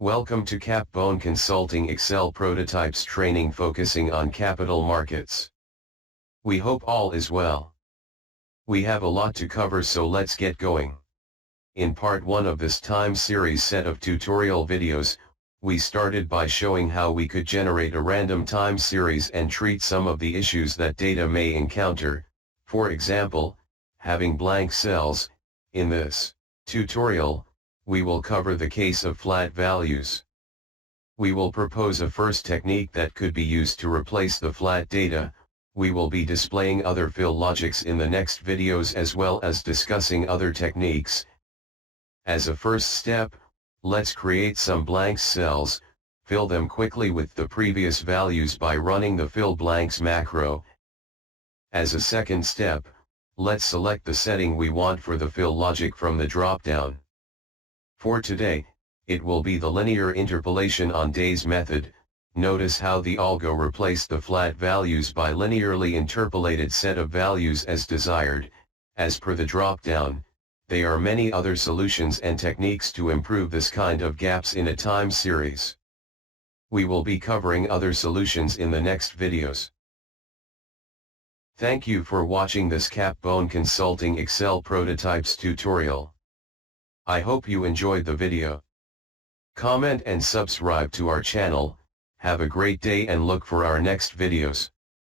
Welcome to Capbone Consulting Excel Prototypes training focusing on capital markets. We hope all is well. We have a lot to cover, so let's get going. In part 1 of this time series set of tutorial videos, we started by showing how we could generate a random time series and treat some of the issues that data may encounter, for example, having blank cells. In this tutorial, we will cover the case of flat values. We will propose a first technique that could be used to replace the flat data. We will be displaying other fill logics in the next videos as well as discussing other techniques. As a first step, let's create some blank cells, fill them quickly with the previous values by running the fill blanks macro. As a second step, let's select the setting we want for the fill logic from the drop-down. For today, it will be the linear interpolation on days method. Notice how the algo replaced the flat values by linearly interpolated set of values as desired. As per the drop-down, there are many other solutions and techniques to improve this kind of gaps in a time series. We will be covering other solutions in the next videos. Thank you for watching this Capbone Consulting Excel Prototypes tutorial. I hope you enjoyed the video. Comment and subscribe to our channel. Have a great day and look for our next videos.